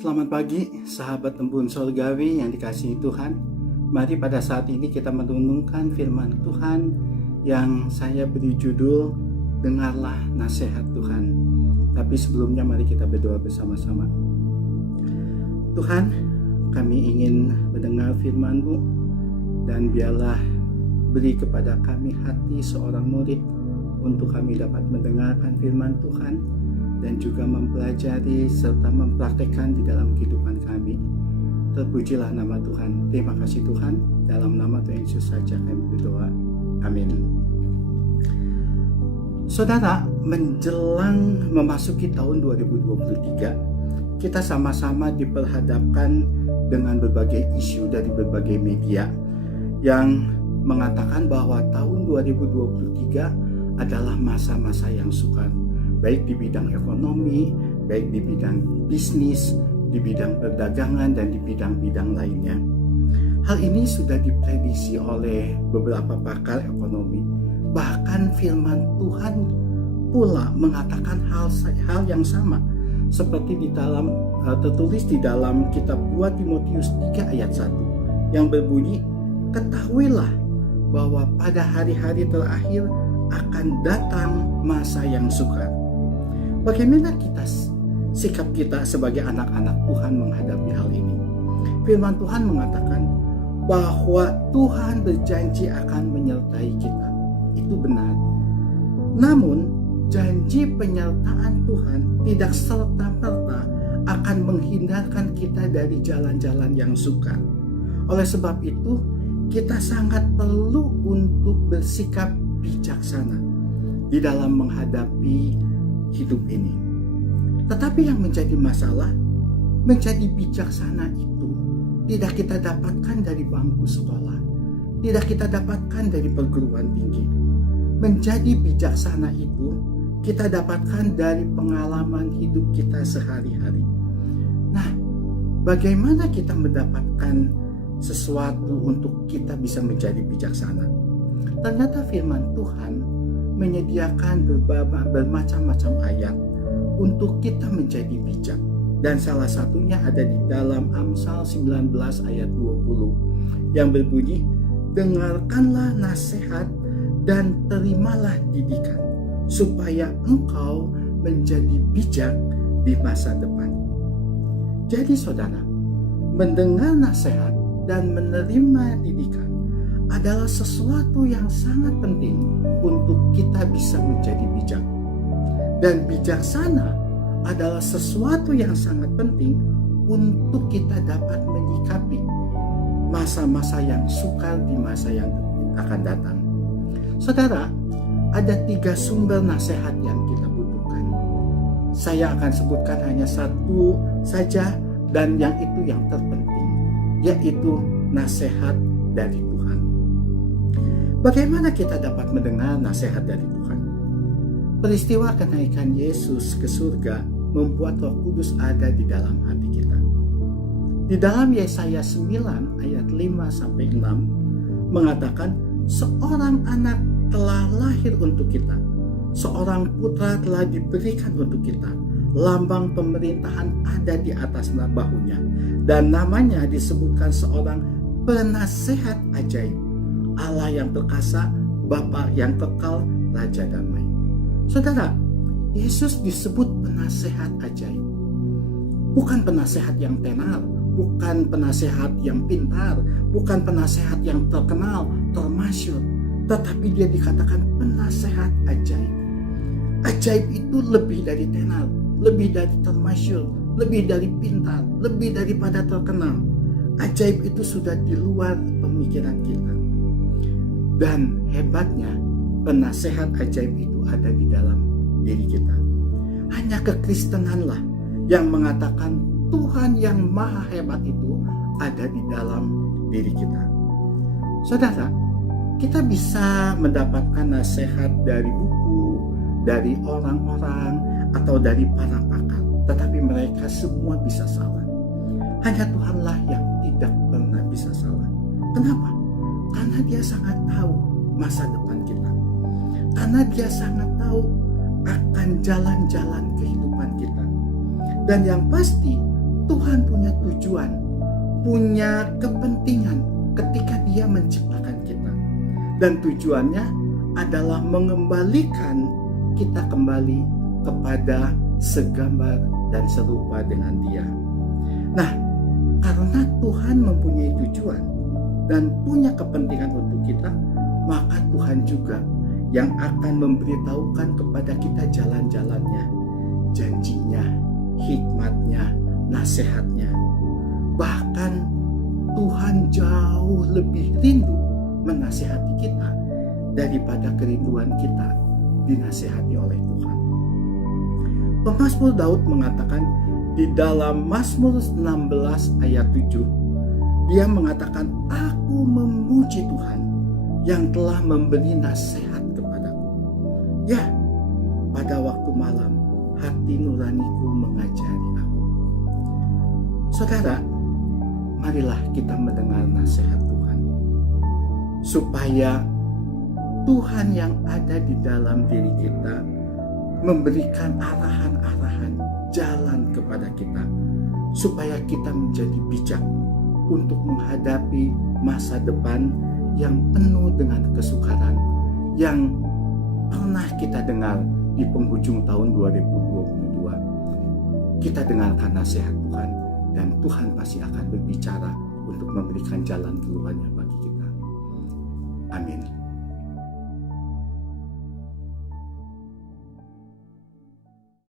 Selamat pagi, sahabat tembun surgawi yang dikasihi Tuhan. Mari pada saat ini kita merenungkan firman Tuhan yang saya beri judul Dengarlah Nasihat Tuhan. Tapi sebelumnya mari kita berdoa bersama-sama. Tuhan, kami ingin mendengar firman-Mu dan biarlah beri kepada kami hati seorang murid untuk kami dapat mendengarkan firman Tuhan dan juga mempelajari serta mempraktekkan di dalam kehidupan kami. Terpujilah nama Tuhan. Terima kasih Tuhan. Dalam nama Tuhan Yesus saja kami berdoa. Amin. Saudara, menjelang memasuki tahun 2023, kita sama-sama diperhadapkan dengan berbagai isu dari berbagai media yang mengatakan bahwa tahun 2023 adalah masa-masa yang sukar, baik di bidang ekonomi, baik di bidang bisnis, di bidang perdagangan, dan di bidang-bidang lainnya. Hal ini sudah diprediksi oleh beberapa pakar ekonomi. Bahkan firman Tuhan pula mengatakan hal yang sama, seperti tertulis di dalam kitab 2 Timotius 3 ayat 1 yang berbunyi, "Ketahuilah bahwa pada hari-hari terakhir akan datang masa yang sukar." Bagaimana sikap kita sebagai anak-anak Tuhan menghadapi hal ini? Firman Tuhan mengatakan bahwa Tuhan berjanji akan menyertai kita. Itu benar. Namun, janji penyertaan Tuhan tidak serta-merta akan menghindarkan kita dari jalan-jalan yang sukar. Oleh sebab itu, kita sangat perlu untuk bersikap bijaksana di dalam menghadapi hidup ini. Tetapi yang menjadi masalah, menjadi bijaksana itu tidak kita dapatkan dari bangku sekolah, tidak kita dapatkan dari perguruan tinggi. Menjadi bijaksana itu kita dapatkan dari pengalaman hidup kita sehari-hari. Nah, bagaimana kita mendapatkan sesuatu untuk kita bisa menjadi bijaksana? Ternyata firman Tuhan menyediakan bermacam-macam ayat untuk kita menjadi bijak. Dan salah satunya ada di dalam Amsal 19 ayat 20 yang berbunyi, "Dengarkanlah nasihat dan terimalah didikan, supaya engkau menjadi bijak di masa depan." Jadi saudara, mendengar nasihat dan menerima didikan adalah sesuatu yang sangat penting untuk kita bisa menjadi bijak. Dan bijaksana adalah sesuatu yang sangat penting untuk kita dapat menyikapi masa-masa yang sukar di masa yang akan datang. Saudara, ada 3 sumber nasihat yang kita butuhkan. Saya akan sebutkan hanya satu saja, dan yang itu yang terpenting, yaitu nasihat dari Tuhan. Bagaimana kita dapat mendengar nasihat dari Tuhan? Peristiwa kenaikan Yesus ke surga membuat Roh Kudus ada di dalam hati kita. Di dalam Yesaya 9 ayat 5-6 mengatakan, "Seorang anak telah lahir untuk kita, seorang putra telah diberikan untuk kita. Lambang pemerintahan ada di atas bahunya, dan namanya disebutkan seorang penasehat ajaib, Allah yang perkasa, Bapa yang kekal, Raja damai." Saudara, Yesus disebut penasehat ajaib. Bukan penasehat yang tenar, bukan penasehat yang pintar, bukan penasehat yang terkenal, termasyhur, tetapi dia dikatakan penasehat ajaib. Ajaib itu lebih dari tenar, lebih dari termasyhur, lebih dari pintar, lebih daripada terkenal. Ajaib itu sudah di luar pemikiran kita. Dan hebatnya, penasehat ajaib itu ada di dalam diri kita. Hanya kekristenanlah yang mengatakan Tuhan yang maha hebat itu ada di dalam diri kita. Saudara, kita bisa mendapatkan nasihat dari buku, dari orang-orang, atau dari para pakar, tetapi mereka semua bisa salah. Hanya Tuhanlah yang tidak pernah bisa salah. Kenapa? Karena dia sangat tahu masa depan kita. Karena dia sangat tahu akan jalan-jalan kehidupan kita. Dan yang pasti, Tuhan punya tujuan, punya kepentingan ketika Dia menciptakan kita. Dan tujuannya adalah mengembalikan kita kembali kepada segambar dan serupa dengan Dia. Nah, karena Tuhan mempunyai tujuan dan punya kepentingan untuk kita, maka Tuhan juga yang akan memberitahukan kepada kita jalan-jalannya, janjinya, hikmatnya, nasihatnya. Bahkan Tuhan jauh lebih rindu menasihati kita daripada kerinduan kita dinasihati oleh Tuhan. Pemazmur Daud mengatakan di dalam Mazmur 16 ayat 7, dia mengatakan, "Aku memuji Tuhan yang telah memberi nasihat kepadaku. Ya, pada waktu malam hati nuraniku mengajari aku." Saudara, marilah kita mendengar nasihat Tuhan, supaya Tuhan yang ada di dalam diri kita memberikan arahan-arahan jalan kepada kita, supaya kita menjadi bijak untuk menghadapi masa depan yang penuh dengan kesukaran yang pernah kita dengar di penghujung tahun 2022. Kita dengarkan nasihat Tuhan, dan Tuhan pasti akan berbicara untuk memberikan jalan keluarnya bagi kita. Amin.